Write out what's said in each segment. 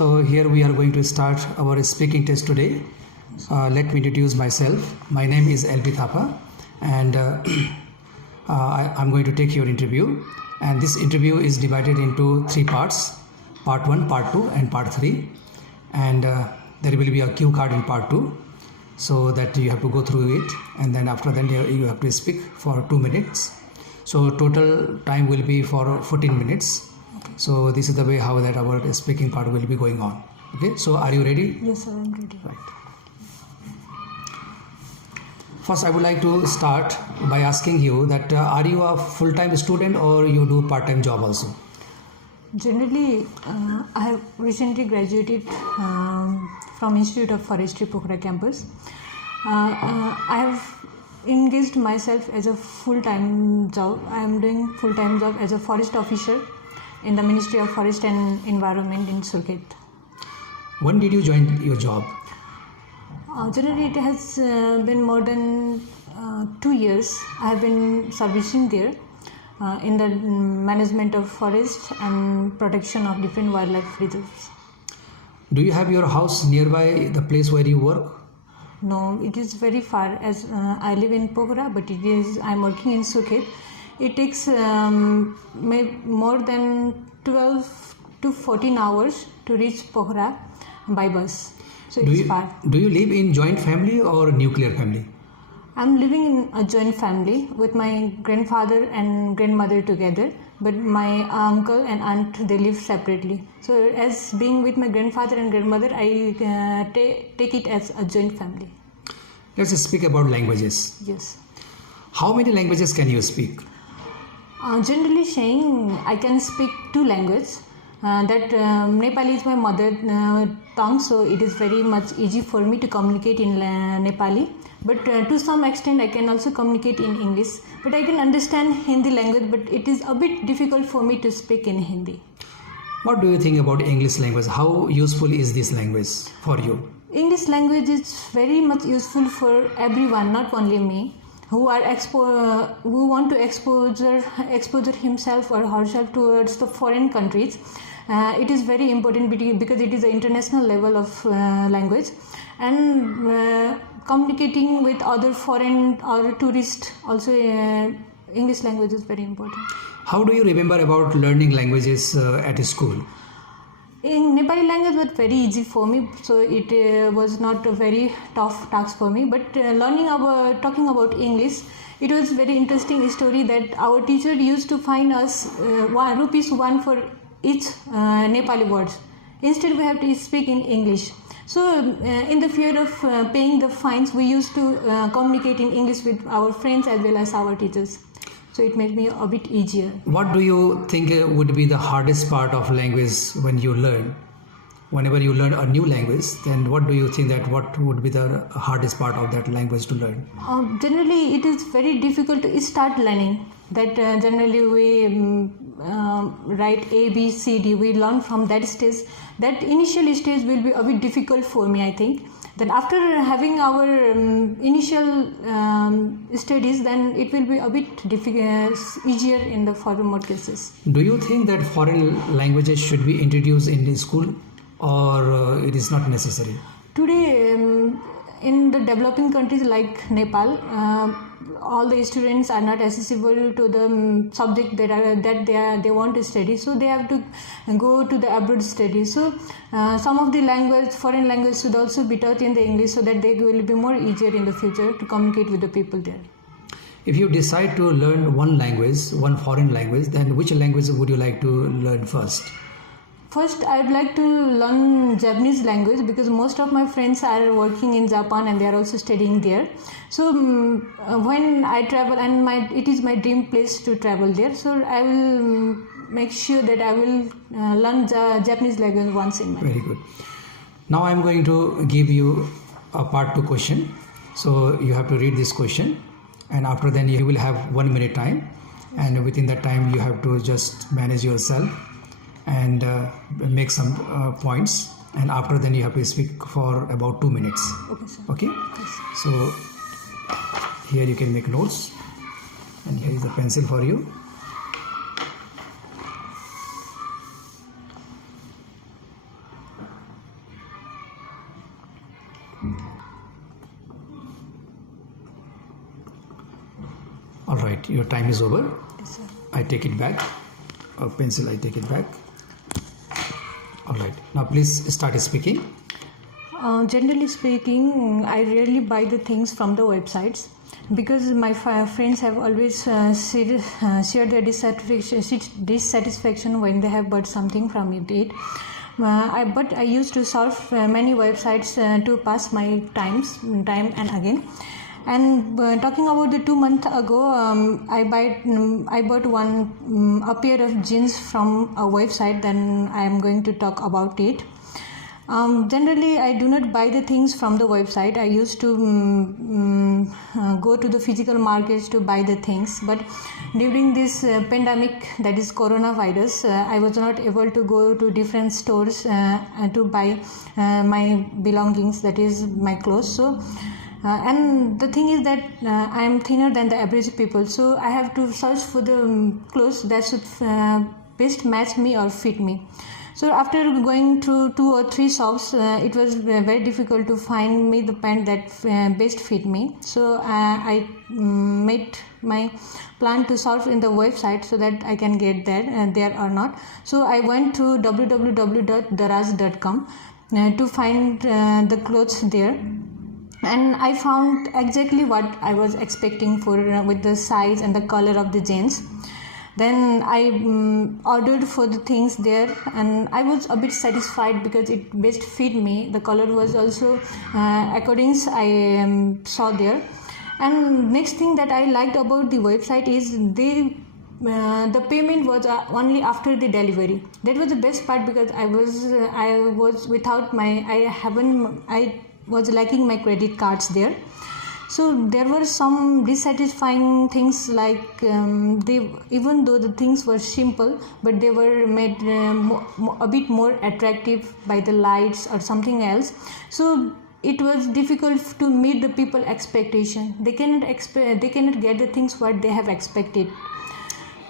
So here we are going to start our speaking test today. Let me introduce myself. My name is LB Thapa, and I'm going to take your interview. And this interview is divided into three parts: part 1, part 2, and part 3. And there will be a cue card in part 2, so that you have to go through it, and then after that you have to speak for 2 minutes. So total time will be for 14 minutes. So this is the way how that our speaking part will be going on. Okay, so are you ready? Yes, sir, I'm ready. Right. First, I would like to start by asking you that are you a full-time student or you do part-time job also? Generally, I have recently graduated from Institute of Forestry, Pokhara campus. I have engaged myself as a full-time job. I am doing full-time job as a forest officer in the Ministry of Forest and Environment in Surkhet. When did you join your job? Generally, it has been more than 2 years. I have been servicing there in the management of forest and protection of different wildlife reserves. Do you have your house nearby the place where you work? No, it is very far, as I live in Pokhara, but I am working in Surkhet. It takes more than 12 to 14 hours to reach Pokhara by bus. So it's far. Do you live in joint family or nuclear family? I'm living in a joint family with my grandfather and grandmother together, but my uncle and aunt, they live separately. So as being with my grandfather and grandmother, I take it as a joint family. Let's speak about languages. Yes. How many languages can you speak? Generally saying, I can speak 2 languages. Nepali is my mother tongue, so it is very much easy for me to communicate in Nepali. But to some extent, I can also communicate in English. But I can understand Hindi language, but it is a bit difficult for me to speak in Hindi. What do you think about English language? How useful is this language for you? English language is very much useful for everyone, not only me, who want to exposure himself or herself towards the foreign countries. It is very important because it is an international level of language, and communicating with other foreign or tourists also. English language is very important. How do you remember about learning languages at school? In Nepali language was very easy for me, so it was not a very tough task for me. But talking about English, it was very interesting story that our teacher used to find us ₹1 for each Nepali words. Instead, we have to speak in English. So, in the fear of paying the fines, we used to communicate in English with our friends as well as our teachers. So it made me a bit easier. What do you think would be the hardest part of language when you learn? Whenever you learn a new language, then what do you think that what would be the hardest part of that language to learn? Generally, it is very difficult to start learning. That generally we write A, B, C, D. We learn from that stage. That initial stage will be a bit difficult for me, I think. Then after having our initial studies, then it will be a bit easier in the furthermore cases. Do you think that foreign languages should be introduced in the school, or it is not necessary? Today, in the developing countries like Nepal, all the students are not accessible to the subject that they want to study, so they have to go to the abroad study. So some of the foreign language should also be taught in the English, so that they will be more easier in the future to communicate with the people there. If you decide to learn one foreign language, then which language would you like to learn first? First, I would like to learn Japanese language because most of my friends are working in Japan and they are also studying there. So when I travel, and it is my dream place to travel there, so I will make sure that I will learn Japanese language once in my life. Very good. Now I am going to give you a part 2 question. So you have to read this question, and after then you will have 1 minute time, and within that time you have to just manage yourself and make some points, and after then you have to speak for about 2 minutes. Okay, sir. Okay? Yes. So here you can make notes, and here is a pencil for you. All right, your time is over. Yes, sir. I take it back. Pencil, I take it back. All right, now please start speaking. Generally speaking, I rarely buy the things from the websites because my friends have always shared their dissatisfaction when they have bought something from it. But I used to surf many websites to pass my time and again. And talking about the 2 months ago, I bought a pair of jeans from a website. Then I am going to talk about it. Generally, I do not buy the things from the website. I used to go to the physical markets to buy the things. But during this pandemic, that is coronavirus, I was not able to go to different stores to buy my belongings, that is my clothes. So, and the thing is that I am thinner than the average people. So I have to search for the clothes that should best match me or fit me. So after going through 2 or 3 shops, it was very difficult to find me the pant that best fit me. So I made my plan to surf in the website so that I can get there or not. So I went to www.daraz.com to find the clothes there. And I found exactly what I was expecting for with the size and the color of the jeans. Then I ordered for the things there, and I was a bit satisfied because it best fit me. The color was also according I saw there. And next thing that I liked about the website is the payment was only after the delivery. That was the best part because I was without my I was lacking my credit cards there. So there were some dissatisfying things like even though the things were simple, but they were made a bit more attractive by the lights or something else. So it was difficult to meet the people expectation. They cannot get the things what they have expected.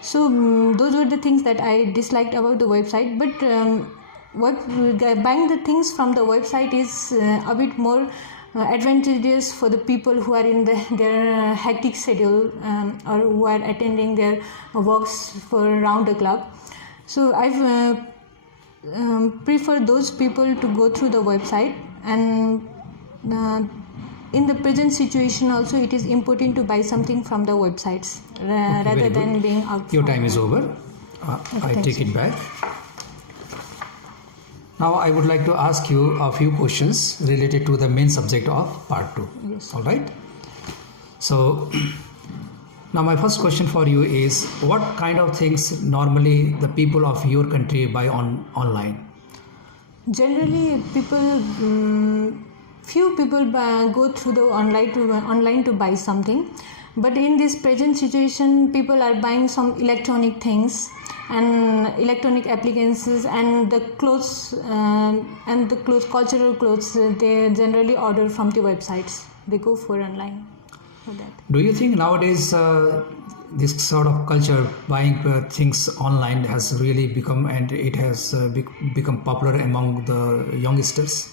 So those were the things that I disliked about the website. But buying the things from the website is a bit more advantageous for the people who are in their hectic schedule or who are attending their works for round the clock. So I've prefer those people to go through the website. And in the present situation also, it is important to buy something from the websites rather than being out. Your time is over. I take it back. Now I would like to ask you a few questions related to the main subject of part 2. Yes. All right. So now my first question for you is, what kind of things normally the people of your country buy online? Generally, few people go through the online to buy something. But in this present situation, people are buying some electronic things and electronic appliances and the clothes cultural clothes. They generally order from the websites. They go for online for that. Do you think nowadays this sort of culture, buying things online, has really become, and it has become popular among the youngsters?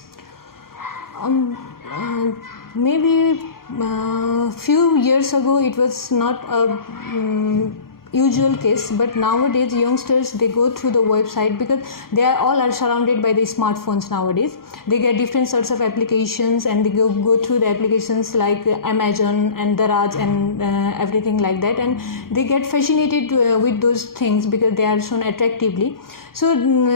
Maybe few years ago it was not a usual case, but nowadays youngsters, they go through the website because they are surrounded by the smartphones nowadays. They get different sorts of applications and they go through the applications like Amazon and Daraz and everything like that, and they get fascinated with those things because they are shown attractively. So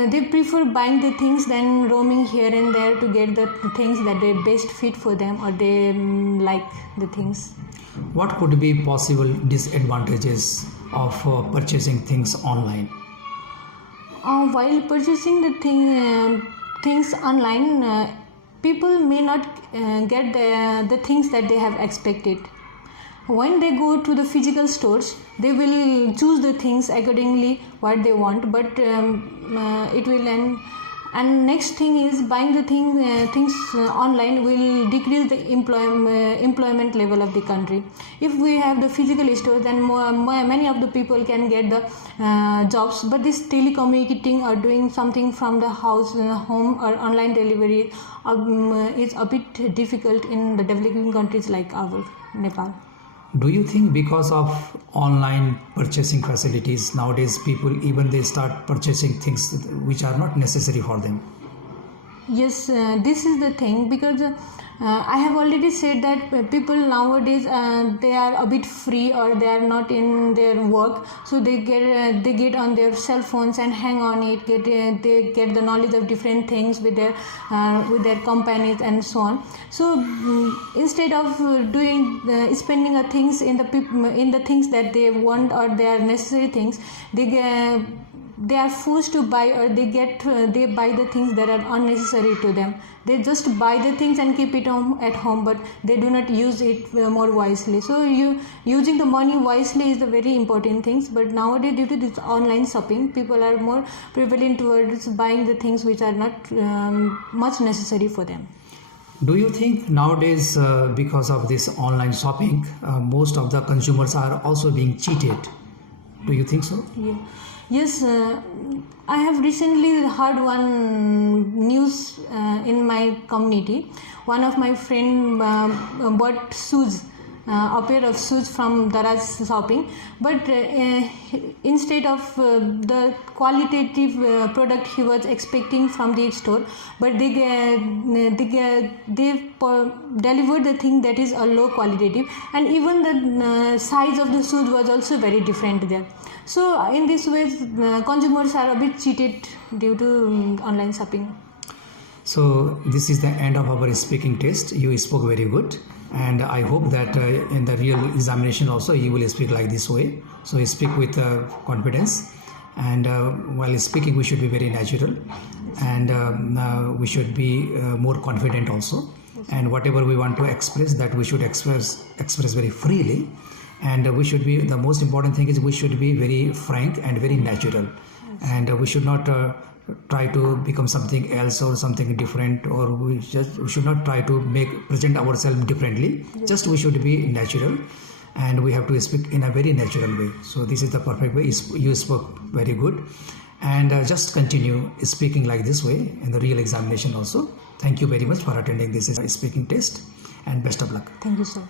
they prefer buying the things than roaming here and there to get the things that they best fit for them or they like the things. What could be possible disadvantages of purchasing things online? While purchasing the things online, people may not get the things that they have expected. When they go to the physical stores, they will choose the things accordingly what they want, but it will end. And next thing is, buying the things online will decrease the employment level of the country. If we have the physical store, then many of the people can get the jobs. But this telecommunicating or doing something from the house, home, or online delivery is a bit difficult in the developing countries like our Nepal. Do you think because of online purchasing facilities nowadays, people even they start purchasing things which are not necessary for them? Yes, this is the thing, because I have already said that people nowadays they are a bit free, or they are not in their work, so they get on their cell phones and hang on it. They get the knowledge of different things with their companies and so on. So instead of spending things in the things that they want or they are necessary things, they are forced to buy, or they buy the things that are unnecessary to them. They just buy the things and keep it at home, but they do not use it more wisely. So using the money wisely is the very important things. But nowadays, due to this online shopping, people are more prevalent towards buying the things which are not much necessary for them. Do you think nowadays, because of this online shopping, most of the consumers are also being cheated? Do you think so? Yeah. Yes, I have recently heard one news in my community. One of my friend bought shoes, a pair of shoes from Daraj shopping, but instead of the qualitative product he was expecting from the store, but they delivered the thing that is a low qualitative, and even the size of the shoes was also very different there. So in this way, consumers are a bit cheated due to online shopping. So this is the end of our speaking test. You spoke very good, and I hope that in the real examination also you will speak like this way. So you speak with confidence, and while speaking we should be very natural, and we should be more confident also. And whatever we want to express, that we should express very freely. And we should be, the most important thing is we should be very frank and very natural. And we should not try to become something else or something different, or we should not try to present ourselves differently. Just we should be natural, and we have to speak in a very natural way. So this is the perfect way. You spoke very good, and just continue speaking like this way in the real examination also. Thank you very much for attending this speaking test, and best of luck. Thank you, sir.